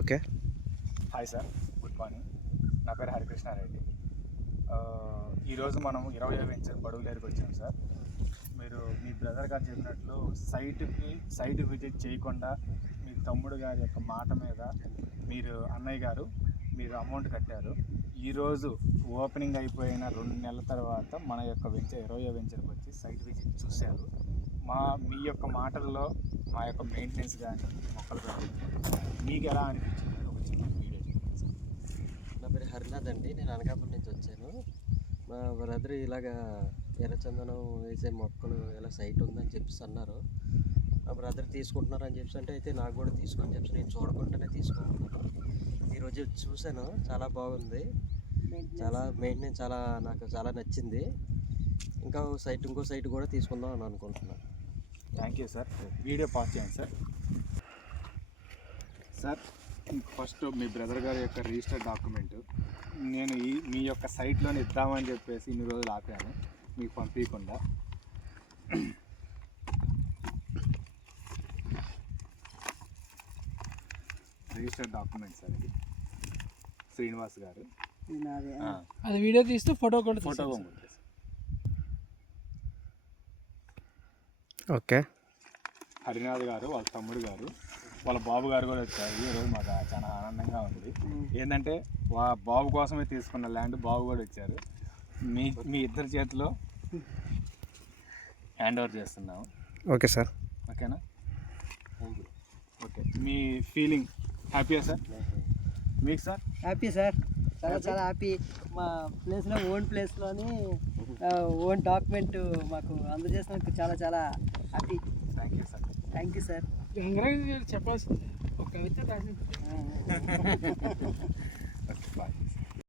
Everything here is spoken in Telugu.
Okay. Hi sir, good morning. నా పేరు హరికృష్ణారెడ్డి. ఈరోజు మనం 20వ వెంచర్ బడుగులేరుకి వచ్చాం సార్. మీరు మీ బ్రదర్ గారు చెప్పినట్లు సైట్ విజిట్ చేయకుండా మీ తమ్ముడు గారి యొక్క మాట మీద అన్నయ్య గారు మీరు అమౌంట్ కట్టారు. ఈరోజు ఓపెనింగ్ అయిపోయిన 2 నెలల తర్వాత మన యొక్క 20వ వెంచర్కి వచ్చి సైట్ విజిట్ చూశారు. మీ యొక్క మాటల్లో మా యొక్క మెయింటెనెన్స్ కానీ మొక్కలు కానీ మీకు ఎలా అనిపించింది ఒక చిన్న వీడియో చెప్పండి సార్. నా పేరు హరినాథ్ అండి. నేను అనకాపల్లి నుంచి వచ్చాను. మా బ్రదర్ ఇలాగా ఎర్రచందనం వేసే మొక్కలు ఇలా సైట్ ఉందని చెప్పేసి అన్నారు. మా బ్రదర్ తీసుకుంటున్నారని చెప్పేసి అంటే అయితే నాకు కూడా తీసుకొని చెప్పి నేను చూడకుండానే తీసుకుంటున్నాను. ఈరోజు చూశాను, చాలా బాగుంది. చాలా మెయింటెనెన్స్ నాకు చాలా నచ్చింది. ఇంకో సైట్ కూడా తీసుకుందాం అని అనుకుంటున్నాను. Thank you sir. Video pass చేయండి సార్. సార్, ఫస్ట్ మీ బ్రదర్ గారి యొక్క రిజిస్టర్డ్ డాక్యుమెంట్ నేను మీ యొక్క సైట్లోనే ఇద్దామని చెప్పేసి ఇన్ని రోజులు ఆపాను మీకు పంపించకుండా. రిజిస్టర్డ్ డాక్యుమెంట్ సార్ ఇది. శ్రీనివాస్ గారు అది వీడియో తీస్తూ ఫోటో కూడా ఓకే. హరినాథ్ గారు, వాళ్ళ తమ్ముడు గారు, వాళ్ళ బాబు గారు కూడా వచ్చారు. ఈరోజు మాకు చాలా ఆనందంగా ఉంది. ఏంటంటే బాబు కోసమే తీసుకున్న ల్యాండ్ బాబు కూడా వచ్చారు. మీ ఇద్దరి చేతిలో హ్యాండ్ ఓవర్ చేస్తున్నాము. Okay sir. ఓకేనా? ఓకే. మీ ఫీలింగ్ హ్యాపీయా సార్? మీకు సార్? హ్యాపీ సార్, చాలా హ్యాపీ. మా ప్లేస్లో ప్లేస్లోని ఓన్ డాక్యుమెంట్ మాకు అందజేసినందుకు చాలా happy. Thank you sir. Thank you sir. చెప్పాల్సింది ఒక కవిత రాసి